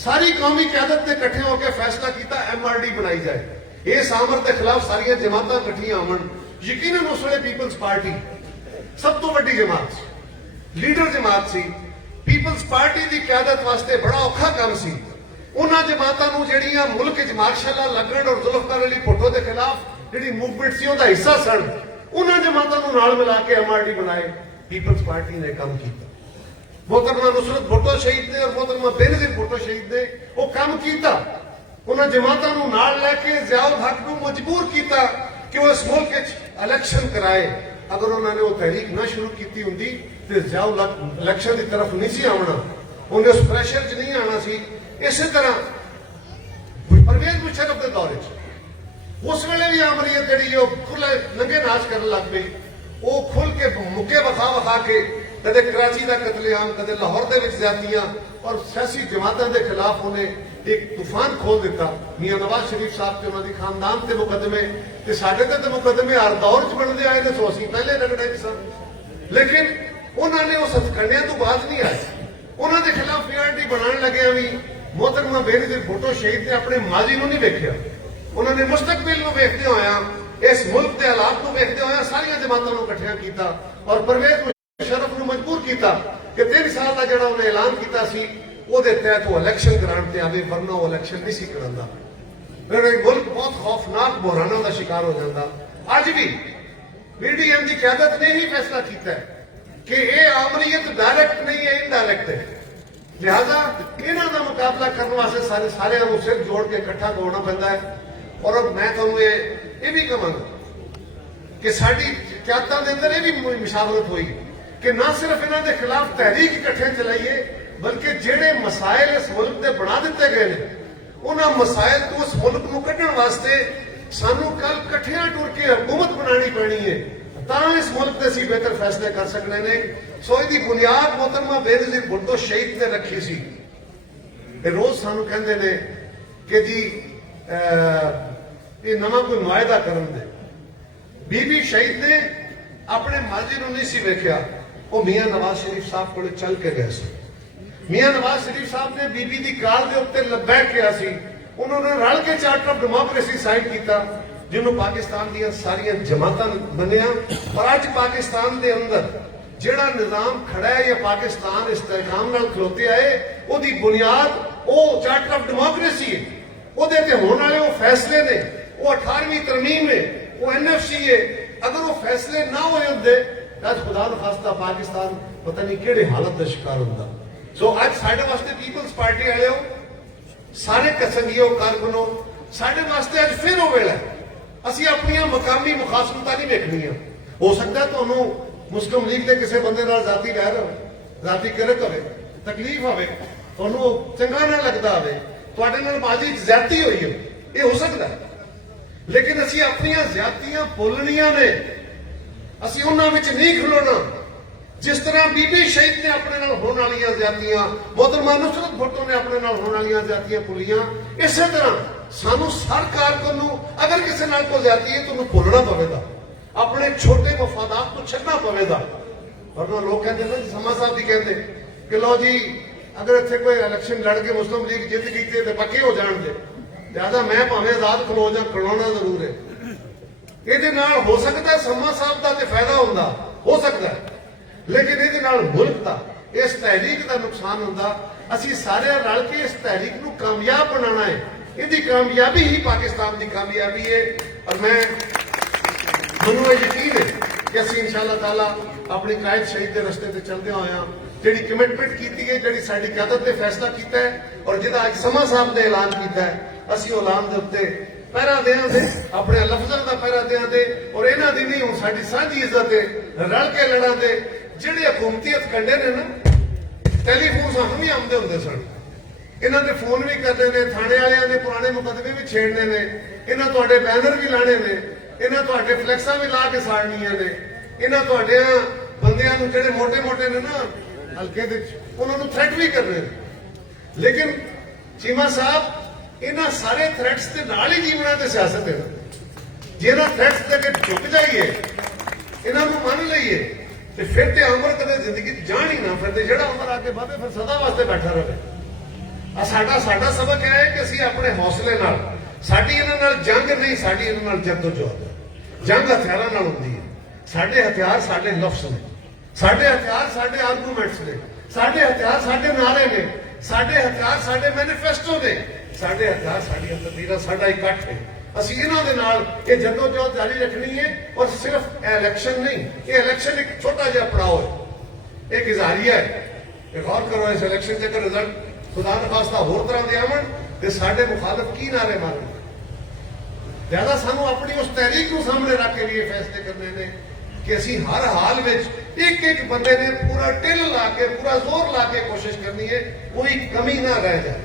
सारी कौमी क्यादत ने इकट्ठे होकर फैसला किया MRD बनाई जाए। इस आमर के खिलाफ सारिया जमात इकट्ठियां आवन। यकीनन उस वे पीपल्स पार्टी सब तो वड्डी जमात सी, लीडर जमात सी। पीपल्स पार्टी की क्यादत वास्ते बड़ा औखा काम सी। उन्हां जमातां नूं जिहड़ियां मुल्क च मार्शल लगन और जुल्फकार अली भुट्टो के खिलाफ जिहड़ी मूवमेंट सी उहदा हिस्सा सन, उन्हां जमातां नूं नाल मिला के MRD बनाए। पीपल्स पार्टी ने काम किया। मोहतरमा नुसरत भुट्टो शहीद ने और मोहतरमा बेनजीर भुट्टो शहीद ने वो काम किया। उन्हां जमातां नूं नाल लैके जियाउल हक नूं मजबूर किया कि वो इस मुल्क च इलैक्शन कराए। अगर उन्होंने वो तहरीक ना शुरू की होंदी तो जियाउल हक इलैक्शन की तरफ नहीं सी आना, उन्हें उस प्रैशर च नहीं आना सी। इसी तरह परवेज मुशर्रफ के दौरे उस वेले भी अमरीत जी खुले नंगे नाच कर लग पई। वो खुल के मुक्के विखा विखा के कदे कराची का कतलेआम, कदे लाहौर के ज्यादतियां और सियासी जमातों के खिलाफ उन्हें एक तूफान खोल दिता। मियां नवाज शरीफ साहब के उन्होंने खानदान के मुकदमे ते साडे ते मुकदमे हर दौर च बनते आए ने, सो असीं पहले रगड़े सन। लेकिन उन्होंने उस हथकंडिया तो बाज नहीं आए। उन्होंने खिलाफ PRT बनाने लगे भी मोहतरमा बेनजीर भुट्टो शहीद ने अपने माजी को नहीं वेख्या, उन्होंने मुस्तकबिल को वेखते होया, इस मुल्क के हालात को वेखते होया सारिया जमातों को इकट्ठिया किया और परवेज मुशर्रफ को मजबूर किया कि 3 साल का जो उन्हें ऐलान किया सी ਉਹਦੇ तहत वो इलैक्शन कराने ते आवे, वरना वो इलैक्शन नहीं सी करांदा। मुल्क बहुत खौफनाक बहरानों का शिकार हो जाता। अज भी PDM की क्यादत ने ही फैसला किया कि यह आमरीयत डायरैक्ट नहीं है, इनडायरैक्ट है। लिहाजा इन्हों का मुकाबला करने वास्ते सारे सिर जोड़ के इकट्ठा होना पैंदा है। और अब मैं तुहानूं ये भी कहांगा कि साडी क्यादतां दे अंदर यह भी मुशावरत हुई कि ना सिर्फ इन्हों के खिलाफ तहरीक इकट्ठे चलाइए, बल्कि जेड़े मसाइल इस मुल्क के बना दिते गए हैं उन्होंने मसाइल तो उस मुल्क को कढ़ने वास्ते सानू कल कट्ठियां टुर के हुकूमत बनानी पैनी है, तां इस मुल्क के असीं बेहतर फैसले कर सकने ने। सो इसकी बुनियाद मोहतरमा बेनजीर भुट्टो शहीद ने रखी सी। रोज सानू कहंदे ने कि जी ये नवा कोई मुआहदा करन दे। बीबी शहीद ने अपने माजी नूं नहीं सी वेख्या, वो मियां नवाज शरीफ साहब को चल के गए सी। मियां नवाज शरीफ साहब ने बीबी की कार के उत्ते लबैक किया सी। उन्होंने रल के चार्टर ऑफ डेमोक्रेसी साइन किया, जिन्होंने पाकिस्तान दी सारिया जमातां मन्निया। और अज पाकिस्तान के अंदर जिहड़ा निजाम खड़ा है या पाकिस्तान इस्तेहकाम नाल खलोते आए, उसकी बुनियाद वो चार्टर ऑफ डेमोक्रेसी है। उहदे ते होने वाले वो फैसले ने, वो 18वीं तरमीम है, वो NFC है। अगर वो फैसले ना होए होंदे अज खुदा दा खास्ता पाकिस्तान पता नहीं किहड़े हालत का शिकार होंदा। सो अज साडे वास्ते पीपल्स पार्टी वाले सारे कसंगियों कारकुनों साडे वास्ते अज फिर वो वेला असीं अपनियां मकामी मुखासमतां नहीं वेखणियां। हो सकता तुहानूं मुस्लिम लीग के किसी बंदे नाल जाती लहर होवे, जाती किरक होवे, तकलीफ होवे, तुहानूं चंगा ना लगदा होवे, तुहाडे नाल बाजी ज्यादती होई हो, ये हो सकता है। लेकिन असीं अपनियां ज्यादतियां भुल्लणियां ने, असीं उन्हां विच नहीं खलोना। जिस तरह बीबी शहीद ने अपने नाल होने वाली ज्यादतियां, मोहतरमा नुसरत भुट्टो ने अपने नाल होने वाली ज्यादतियां भुलियां, इसी तरह सानू हर कारकुन नूं अगर किसी नाल कोई ज्यादती है तो उन्हें भुलना पवेगा, अपने छोटे मफादात को छड्डना पवेगा। वरना लोग कहते हैं समा साहब जी कहते कि लो जी अगर इत्थे कोई इलैक्शन लड़ के मुस्लिम लीग जित गई तो पक्के हो जाण दे, लिहाजा मैं भावें आजाद खलो जां, खलोना जरूर है। ये हो सकता है समा साहब का तो फायदा होंदा, हो सकता है, लेकिन ये मुल्क का इस तहरीक का नुकसान होंदा। असीं सारे रल के इस तहरीक को कामयाब बनाना है। इसकी कामयाबी ही पाकिस्तान की कामयाबी है। और मैनूं यकीन है कि असीं इंशाअल्लाह ताला अपनी कायद शहीद के रस्ते से चलते होए ਜਿਹੜੀ ਕਮਿਟਮੈਂਟ ਕੀਤੀ ਗਈ, ਜਿਹੜੀ ਸਾਡੀ ਕਦਮ ਤੇ ਫੈਸਲਾ ਕੀਤਾ ਹੈ ਔਰ ਜਿਹਦਾ ਅੱਜ ਸਮਾ ਸਾਹਿਬ ਨੇ ਐਲਾਨ ਕੀਤਾ ਹੈ, ਅਸੀਂ ਉਹ ਐਲਾਨ ਦੇ ਉੱਤੇ ਪਹਿਰਾ ਦੇਵਾਂਗੇ, ਆਪਣੇ ਲਫ਼ਜ਼ਾਂ ਦਾ ਪਹਿਰਾ ਦੇਵਾਂਗੇ ਔਰ ਇਹਨਾਂ ਦੀ ਨਹੀਂ ਹੁਣ ਸਾਡੀ ਸਾਂਝੀ ਇੱਜ਼ਤ ਹੈ, ਰਲ ਕੇ ਲੜਾਂਗੇ। ਜਿਹੜੇ ਹਕੂਮਤੀ ਹਥਕੰਡੇ ਨੇ ਨਾ, ਟੈਲੀਫੋਨ ਸਾਨੂੰ ਵੀ ਆਉਂਦੇ ਹੁੰਦੇ ਸਨ, ਇਹਨਾਂ ਦੇ ਫੋਨ ਵੀ ਕਰਨੇ ਨੇ, ਥਾਣੇ ਵਾਲਿਆਂ ਦੇ ਪੁਰਾਣੇ ਮੁਕੱਦਮੇ ਵੀ ਛੇੜਨੇ ਨੇ, ਇਹਨਾਂ ਤੁਹਾਡੇ ਬੈਨਰ ਵੀ ਲਾਣੇ ਨੇ, ਇਹਨਾਂ ਤੁਹਾਡੇ ਫਲੈਕਸਾਂ ਵੀ ਲਾ ਕੇ ਸਾੜਨੀਆਂ ਨੇ, ਇਹਨਾਂ ਤੁਹਾਡੇ ਬੰਦਿਆਂ ਨੂੰ ਜਿਹੜੇ ਮੋਟੇ ਨੇ ਨਾ ਹਲਕੇ ਦੇ ਉਹਨਾਂ ਨੂੰ ਥ੍ਰੈਟ ਵੀ ਕਰਨੇ ਨੇ। ਲੇਕਿਨ ਚੀਮਾ ਸਾਹਿਬ ਇਹਨਾਂ ਸਾਰੇ ਥ੍ਰੈਟਸ ਦੇ ਨਾਲ ਹੀ ਜੀਵਣਾ ਤੇ ਸਿਆਸਤ ਹੈ। ਜੇ ਇਹਨਾਂ ਥ੍ਰੈਟਸ ਦੇ ਅੱਗੇ ਝੁਕ ਜਾਈਏ, ਇਹਨਾਂ ਨੂੰ ਮੰਨ ਲਈਏ ਤੇ ਫਿਰ ਤੇ ਅਮਰ ਕਦੇ ਜ਼ਿੰਦਗੀ ਜਾਣ ਹੀ ਨਾ, ਫਿਰ ਤੇ ਜਿਹੜਾ ਅਮਰ ਆ ਕੇ ਵਾਦੇ ਫਿਰ ਸਦਾ ਵਾਸਤੇ ਬੈਠਾ ਰਹੇ। ਆ ਸਾਡਾ ਸਬਕ ਹੈ ਕਿ ਅਸੀਂ ਆਪਣੇ ਹੌਸਲੇ ਨਾਲ, ਸਾਡੀ ਇਹਨਾਂ ਨਾਲ ਜੰਗ ਨਹੀਂ, ਸਾਡੀ ਇਹਨਾਂ ਨਾਲ ਜਦੋਜਹਿਦ ਹੈ। ਜੰਗ ਹਥਿਆਰਾਂ ਨਾਲ ਹੁੰਦੀ ਹੈ। ਸਾਡੇ ਹਥਿਆਰ ਸਾਡੇ ਲਫ਼ਜ਼ ਨੇ, ਸਾਡੇ ਹਥਿਆਰ ਸਾਡੇ ਆਰਗੂਮੈਂਟਸ ਨੇ, ਸਾਡੇ ਹਥਿਆਰ ਸਾਡੇ ਨਾਰੇ ਨੇ, ਸਾਡੇ ਹਥਿਆਰ ਸਾਡੇ ਮੈਨੀਫੈਸਟੋ ਨੇ, ਸਾਡੇ ਹਥਿਆਰ ਸਾਡੀਆਂ ਤਸਵੀਰਾਂ, ਸਾਡਾ ਇਕੱਠ ਹੈ। ਅਸੀਂ ਇਹਨਾਂ ਦੇ ਨਾਲ ਇਹ ਜਦੋਜਹਿਦ ਜਾਰੀ ਰੱਖਣੀ ਹੈ। ਔਰ ਸਿਰਫ ਇਲੈਕਸ਼ਨ ਨਹੀਂ, ਇਹ ਇਲੈਕਸ਼ਨ ਇੱਕ ਛੋਟਾ ਜਿਹਾ ਪੜਾਅ ਹੈ, ਇੱਕ ਇਜ਼ਾਰੀਆ ਹੈ। ਇਹ ਗੌਰ ਕਰੋ, ਇਸ ਇਲੈਕਸ਼ਨ ਦੇ ਰਿਜ਼ਲਟ ਖੁਦਾ ਨਾ ਖਾਸਤਾ ਹੋਰ ਤਰ੍ਹਾਂ ਦੇ ਆਵਣ ਤੇ ਸਾਡੇ ਮੁਖਾਲਫ ਕੀ ਨਾਰੇ ਮਾਰਨ। ਜ਼ਿਆਦਾ ਸਾਨੂੰ ਆਪਣੀ ਉਸ ਤਹਿਰੀਕ ਨੂੰ ਸਾਹਮਣੇ ਰੱਖ ਕੇ ਵੀ ਇਹ ਫੈਸਲੇ ਕਰਨੇ ਨੇ ਕਿ ਅਸੀਂ ਹਰ ਹਾਲ ਵਿੱਚ ਇੱਕ ਬੰਦੇ ਨੇ ਪੂਰਾ ਢਿੱਲ ਲਾ ਕੇ, ਪੂਰਾ ਜ਼ੋਰ ਲਾ ਕੇ ਕੋਸ਼ਿਸ਼ ਕਰਨੀ ਹੈ, ਕੋਈ ਕਮੀ ਨਾ ਰਹਿ ਜਾਏ,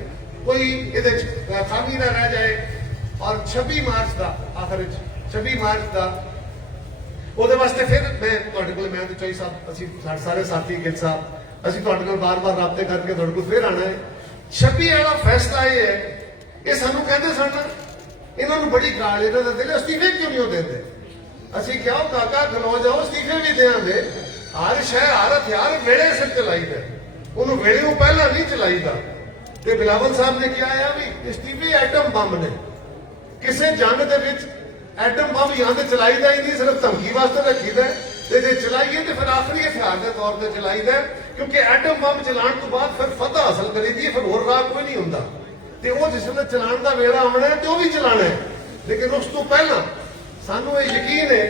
ਕੋਈ ਇਹਦੇ ਚ ਖਾਮੀ ਨਾ ਰਹਿ ਜਾਏ। ਔਰ 26 ਮਾਰਚ ਦਾ ਆਖਰ ਵਿੱਚ 26 ਮਾਰਚ ਦਾ ਉਹਦੇ ਵਾਸਤੇ ਫਿਰ ਮੈਂ ਤੁਹਾਡੇ ਕੋਲ, ਮੈਂ ਤੇ ਚੋਈ ਸਾਹਿਬ, ਅਸੀਂ ਸਾਰੇ ਸਾਥੀ ਗਿੱਲ ਸਾਹਿਬ, ਅਸੀਂ ਤੁਹਾਡੇ ਨਾਲ ਬਾਰ-ਬਾਰ ਰਾਬਤੇ ਕਰਕੇ ਤੁਹਾਡੇ ਕੋਲ ਫਿਰ ਆਣਾ ਹੈ। 26 ਵਾਲਾ ਫੈਸਲਾ ਇਹ ਹੈ, ਇਹ ਸਾਨੂੰ ਕਹਿੰਦੇ ਸਨ, ਇਹਨਾਂ ਨੂੰ ਬੜੀ ਗਾਲ ਇਹਨਾਂ ਦੇ ਦਿਲ, ਅਸਤੀਫੇ ਕਿਉਂ ਨਹੀਂ ਦਿੰਦੇ। ਅਸੀਂ ਕਿਹਾ ਕਾਕਾ ਖਲੋ ਜਾਓ, ਅਸਤੀਫੇ ਵੀ ਦੇਵਾਂਗੇ। ਹਰ ਸ਼ਹਿਰ ਹਰ ਹਥਿਆਰ ਵੇੜੇ ਸਿਰ ਚਲਾਈਦਾ, ਉਹਨੂੰ ਵੇੜੇ ਨੂੰ ਪਹਿਲਾਂ ਨਹੀਂ ਚਲਾਈਦਾ। ਤੇ ਬਿਲਾਵਲ ਸਾਹਿਬ ਨੇ ਕਿਹਾ ਆ ਵੀ ਅਸਤੀਫੇ ਐਟਮ ਬੰਬ ਨੇ, ਕਿਸੇ ਜੰਗ ਦੇ ਵਿੱਚ ਐਟਮ ਬੰਬ ਜਾਂ ਤੇ ਚਲਾਈਦਾ ਹੀ ਨਹੀਂ, ਸਿਰਫ ਧਮਕੀ ਵਾਸਤੇ ਰੱਖੀਦਾ, ਤੇ ਜੇ ਚਲਾਈਏ ਤੇ ਫਿਰ ਆਖਰੀ ਹਥਿਆਰ ਦੇ ਤੌਰ ਤੇ ਚਲਾਈਦਾ, ਕਿਉਂਕਿ ਐਟਮ ਬੰਬ ਚਲਾਉਣ ਤੋਂ ਬਾਅਦ ਫਿਰ ਫਤਹ ਹਾਸਲ ਕਰੀਦੀ, ਫਿਰ ਹੋਰ ਰਾਹ ਕੋਈ ਨਹੀਂ ਹੁੰਦਾ। ਤੇ ਉਹ ਜਿਸ ਵੇਲੇ ਚਲਾਉਣ ਦਾ ਵੇਲਾ ਆਉਣਾ ਤੇ ਉਹ ਵੀ ਚਲਾਣਾ ਹੈ। ਲੇਕਿਨ ਉਸ ਤੋਂ ਪਹਿਲਾਂ ਸਾਨੂੰ ਇਹ ਯਕੀਨ ਹੈ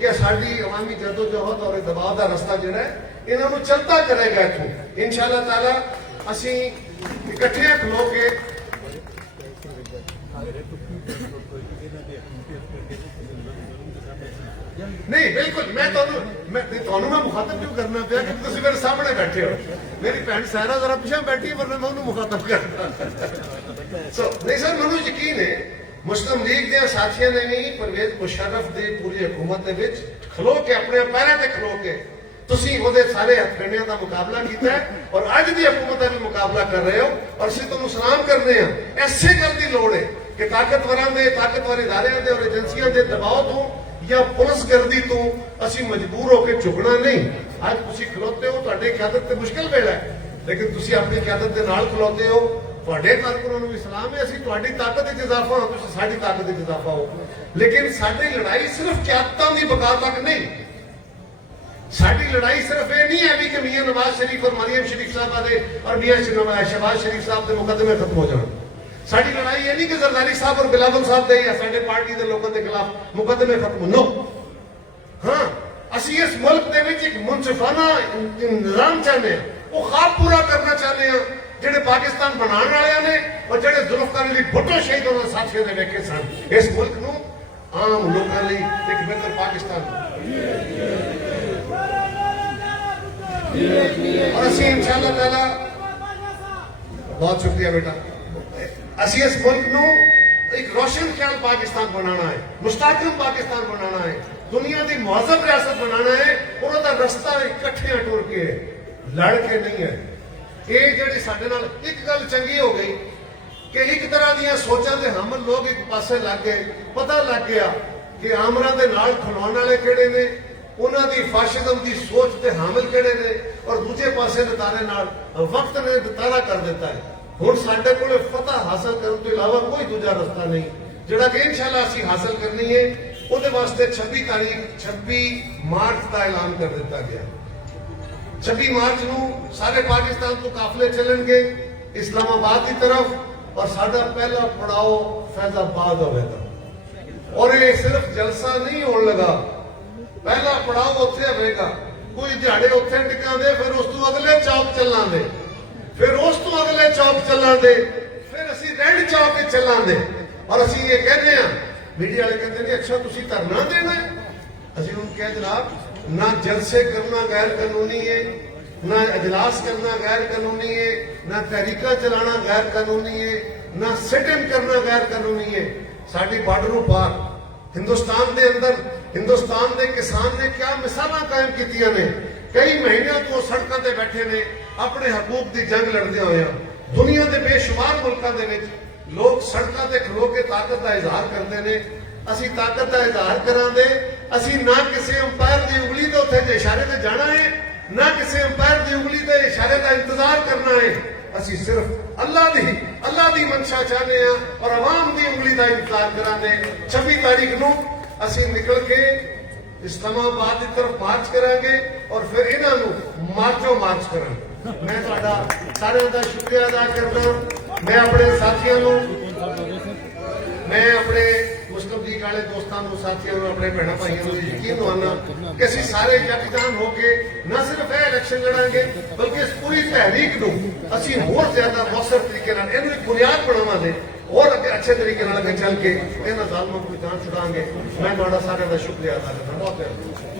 ਕਿ ਸਾਡੀ ਅਵਾਮੀ ਜਦੋਜਹਿਦ ਔਰ ਦਬਾਅ ਦਾ ਰਸਤਾ ਜਿਹੜਾ ਹੈ ਇਹਨਾਂ ਨੂੰ ਚਲਦਾ ਕਰੇਗਾ। ਇੱਥੋਂ ਇਨਸ਼ਾਅੱਲਾ ਤਾਲਾ ਅਸੀਂ ਇਕੱਠੇ ਖਲੋ ਕੇ ਨਹੀਂ, ਬਿਲਕੁਲ ਮੈਂ ਤੁਹਾਨੂੰ ਮੈਂ ਮੁਖਾਤਬ ਕਿਉਂ ਕਰਨਾ ਪਿਆ ਕਿ ਤੁਸੀਂ ਮੇਰੇ ਸਾਹਮਣੇ ਬੈਠੇ ਹੋ। ਮੇਰੀ ਭੈਣ ਸਾਇਰਾ ਜ਼ਰਾ ਪਿੱਛੇ ਬੈਠੀ, ਵਰਨਾ ਮੈਂ ਉਹਨੂੰ ਮੁਖਾਤਬ ਕਰਦਾ। ਸੋ ਨਹੀਂ ਸਰ, ਮੈਨੂੰ ਯਕੀਨ ਹੈ ਮੁਸਲਿਮ ਲੀਗ ਦੇ ਸਾਥੀਆਂ ਨੇ ਵੀ ਪਰਵੇਜ਼ ਮੁਸ਼ਰਫ ਦੀ ਪੂਰੀ ਹਕੂਮਤ ਦੇ ਵਿੱਚ ਖਲੋ ਕੇ, ਆਪਣੇ ਪੈਰਾਂ ਤੇ ਖਲੋ ਕੇ ਤੁਸੀਂ ਉਹਦੇ ਸਾਰੇ ਹਥਕੰਡਿਆਂ ਦਾ ਮੁਕਾਬਲਾ ਕੀਤਾ ਹੈ ਔਰ ਅੱਜ ਦੀ ਹਕੂਮਤ ਦਾ ਵੀ ਮੁਕਾਬਲਾ ਕਰ ਰਹੇ ਹੋ। ਔਰ ਅਸੀਂ ਤੁਹਾਨੂੰ ਸਲਾਮ ਕਰਦੇ ਹਾਂ। ਐਸੇ ਗੱਲ ਦੀ ਲੋੜ ਹੈ ਕਿ ਤਾਕਤਵਰ ਇਦਾਰਿਆਂ ਦੇ ਔਰ ਏਜੰਸੀਆਂ ਦੇ ਦਬਾਅ ਤੋਂ ਜਾਂ ਪੁਲਿਸਗਰਦੀ ਤੋਂ ਅਸੀਂ ਮਜਬੂਰ ਹੋ ਕੇ ਝੁਕਣਾ ਨਹੀਂ। ਅੱਜ ਤੁਸੀਂ ਖਲੋਤੇ ਹੋ, ਤੁਹਾਡੀ ਕਿਆਦਤ ਤੇ ਮੁਸ਼ਕਿਲ ਵੇਲਾ ਹੈ, ਲੇਕਿਨ ਤੁਸੀਂ ਆਪਣੀ ਕਿਆਦਤ ਦੇ ਨਾਲ ਖਲੋਤੇ ਹੋ। ਤੁਹਾਡੇ ਕਾਰਕੁਨਾਂ ਨੂੰ ਵੀ ਸਲਾਮ ਹੈ। ਅਸੀਂ ਤੁਹਾਡੀ ਤਾਕਤ ਵਿੱਚ ਇਜ਼ਾਫਾ ਹੋ, ਤੁਸੀਂ ਸਾਡੀ ਤਾਕਤ ਵਿੱਚ ਇਜ਼ਾਫਾ ਹੋ। ਲੇਕਿਨ ਸਾਡੀ ਲੜਾਈ ਸਿਰਫ ਕਿਆਦਤਾਂ ਦੀ ਬਕਾ ਤੱਕ ਨਹੀਂ। ਸਾਡੀ ਲੜਾਈ ਸਿਰਫ ਇਹ ਨਹੀਂ ਹੈ ਵੀ ਕਿ ਮੀਆਂ ਨਵਾਜ਼ ਸ਼ਰੀਫ ਔਰ ਮਰੀਮ ਸ਼ਰੀਫ ਸਾਹਿਬ ਦੇ ਔਰ ਮੀਆਂ ਸ਼ਹਬਾਜ਼ ਸ਼ਰੀਫ ਸਾਹਿਬ ਦੇ ਮੁਕੱਦਮੇ ਖਤਮ ਹੋ ਜਾਣ। ਸਾਡੀ ਲੜਾਈ ਇਹ ਨਹੀਂ ਕਿ ਜ਼ਰਦਾਰੀ ਸਾਹਿਬ ਔਰ ਬਿਲਾਵਲ ਸਾਹਿਬ ਦੇ ਜਾਂ ਸਾਡੇ ਪਾਰਟੀ ਦੇ ਲੋਕਾਂ ਦੇ ਖਿਲਾਫ ਮੁਕੱਦਮੇ ਖਤਮ ਨੋ। ਹਾਂ, ਅਸੀਂ ਇਸ ਮੁਲਕ ਦੇ ਵਿੱਚ ਇੱਕ ਮੁਨਸਿਫਾਨਾ ਨਿਜ਼ਾਮ ਚਾਹੁੰਦੇ ਹਾਂ, ਉਹ ਖਾਬ ਪੂਰਾ ਕਰਨਾ ਚਾਹੁੰਦੇ ਹਾਂ ਜਿਹੜੇ ਪਾਕਿਸਤਾਨ ਬਣਾਉਣ ਵਾਲਿਆਂ ਨੇ ਔਰ ਜਿਹੜੇ ਜ਼ੁਲਫਕਾਰ ਅਲੀ ਭੁੱਟੋ ਸ਼ਹੀਦ ਉਹਨਾਂ ਸਾਥੀਆਂ ਨੇ ਵੇਖੇ ਸਨ। ਇਸ ਮੁਲਕ ਨੂੰ ਆਮ ਲੋਕਾਂ ਲਈ ਇੱਕ ਬਿਹਤਰ ਪਾਕਿਸਤਾਨ और असी इंशाअल्लाह ताला बहुत शुक्रिया बेटा, असी इस मुल्क नू एक रोशन ख्याल पाकिस्तान बनाना है, मुस्तहकम पाकिस्तान बनाना है, दुनिया की मुहज़्ज़ब रियासत बनाना है। उन्होंने रास्ता इकट्ठे टुर के लड़ के नहीं है। ये जी साडे नाल एक गल चंगी हो गई कि एक तरह दी सोचां दे हमल लोग एक पासे लग गए, पता लग गया कि आमरां दे नाल खलोण वाले किहड़े ने, ਉਹਨਾਂ ਦੀ ਫਾਸ਼ਿਜ਼ਮ ਦੀ ਸੋਚ ਤੇ ਹਾਮਲ ਕਿਹੜੇ ਨੇ, ਔਰ ਦੂਜੇ ਪਾਸੇ ਨਤਾਰੇ ਨਾਲ ਵਕਤ ਨੇ ਨਤਾਰਾ ਕਰ ਦਿੱਤਾ ਹੈ। ਹੁਣ ਸਾਡੇ ਕੋਲ ਫਤਹ ਹਾਸਲ ਕਰਨ ਤੋਂ ਇਲਾਵਾ ਕੋਈ ਦੂਜਾ ਰਸਤਾ ਨਹੀਂ, ਜਿਹੜਾ ਕਿ ਇਨਸ਼ਾਅੱਲਾ ਅਸੀਂ ਹਾਸਲ ਕਰਨੀ ਹੈ। ਉਹਦੇ ਵਾਸਤੇ 26 ਮਾਰਚ ਦਾ ਐਲਾਨ ਕਰ ਦਿੱਤਾ ਗਿਆ। 26 ਮਾਰਚ ਨੂੰ ਸਾਰੇ ਪਾਕਿਸਤਾਨ ਤੋਂ ਕਾਫਲੇ ਚੱਲਣਗੇ ਇਸਲਾਮਾਬਾਦ ਦੀ ਤਰਫ ਔਰ ਸਾਡਾ ਪਹਿਲਾ ਪੜਾਅ ਫੈਜ਼ਾਬਾਦ ਹੋਵੇਗਾ। ਔਰ ਇਹ ਸਿਰਫ ਜਲਸਾ ਨਹੀਂ ਹੋਣ ਲਗਾ, पहला पड़ाव उत्थे होगा, ਕੋਈ ਦਿਹਾੜੇ ਉੱਥੇ ਟਿਕਾਉਂਦੇ, ਫਿਰ ਉਸ ਤੋਂ ਅਗਲੇ ਚੌਕ ਚੱਲਾਂਦੇ, ਫਿਰ ਉਸ ਤੋਂ ਅਗਲੇ ਚੌਕ ਚੱਲਾਂਦੇ, ਫਿਰ ਅਸੀਂ ਰੈਡ ਚੌਕ ਤੇ ਚੱਲਾਂਦੇ। ਔਰ ਅਸੀਂ ਇਹ ਕਹਿੰਦੇ ਆ, ਮੀਡੀਆ ਵਾਲੇ ਕਹਿੰਦੇ ਨੇ ਅੱਛਾ ਤੁਸੀਂ ਧਰਨਾ ਦੇਣਾ ਹੈ। ਅਸੀਂ ਉਹਨੂੰ ਕਿਹਾ ਜਨਾਬ ना जलसे करना गैर कानूनी है, ना इजलास करना गैर कानूनी है, ना तहरीका चलाना गैर कानूनी है, ना सिट इन करना गैर कानूनी है। साडी बार्डरों पार हिंदुस्तान के अंदर हिंदुस्तान के किसान ने क्या मिसालां कायम कीतियां ने। कई महीनों तो सड़कों ते बैठे ने अपने हकूक की जंग लड़दे होए। दुनिया के बेशुमार मुल्कों के विच लोग सड़कों ते खलो के ताकत का इजहार करते हैं। ਅਸੀਂ ਤਾਕਤ ਦਾ ਇਜ਼ਹਾਰ ਕਰਾਂਗੇ। ਅਸੀਂ ਨਾ ਕਿਸੇ ਅੰਪਾਇਰ ਦੀ ਉਂਗਲੀ ਦੇ ਉੱਤੇ ਇਸ਼ਾਰੇ ਤੇ ਜਾਣਾ ਹੈ, ਨਾ ਕਿਸੇ ਅੰਪਾਇਰ ਦੀ ਉਂਗਲੀ ਦੇ ਇਸ਼ਾਰੇ ਦਾ ਇੰਤਜ਼ਾਰ ਕਰਨਾ ਹੈ। ਅਸੀਂ ਸਿਰਫ ਅੱਲਾ ਦੀ ਮਨਸ਼ਾ ਚਾਹਦੇ ਹਾਂ ਔਰ ਆਵਾਮ ਦੀ ਉਂਗਲੀ ਦਾ ਇੰਤਜ਼ਾਰ ਕਰਾਂਗੇ। 26 ਤਾਰੀਖ ਨੂੰ ਅਸੀਂ ਨਿਕਲ ਕੇ ਇਸਲਾਮਾਬਾਦ ਦੀ ਤਰਫ ਮਾਰਚ ਕਰਾਂਗੇ ਔਰ ਫਿਰ ਇਹਨਾਂ ਨੂੰ ਮਾਰਚੋ ਮਾਰਚ ਕਰਾਂਗੇ। ਮੈਂ ਤੁਹਾਡਾ ਸਾਰਿਆਂ ਦਾ ਸ਼ੁਕਰੀਆ ਅਦਾ ਕਰਦਾ। ਮੈਂ ਆਪਣੇ ਸਾਥੀਆਂ ਨੂੰ, मैं अपने मुस्लिम लीग वाले दोस्तों साथियों अपने भैन भाइयों को यकीन दवाना कि असं सारे यकजान होकर न सिर्फ यह इलेक्शन लड़ांगे बल्कि इस पूरी तहरीक को असी होर ज्यादा मौसर तरीके इन बुनियाद बनावे और अगर अच्छे तरीके अगर चल के इन्होंने जालमों को जान छुड़ांगे। मैं सारे का शुक्रिया अदा करना। बहुत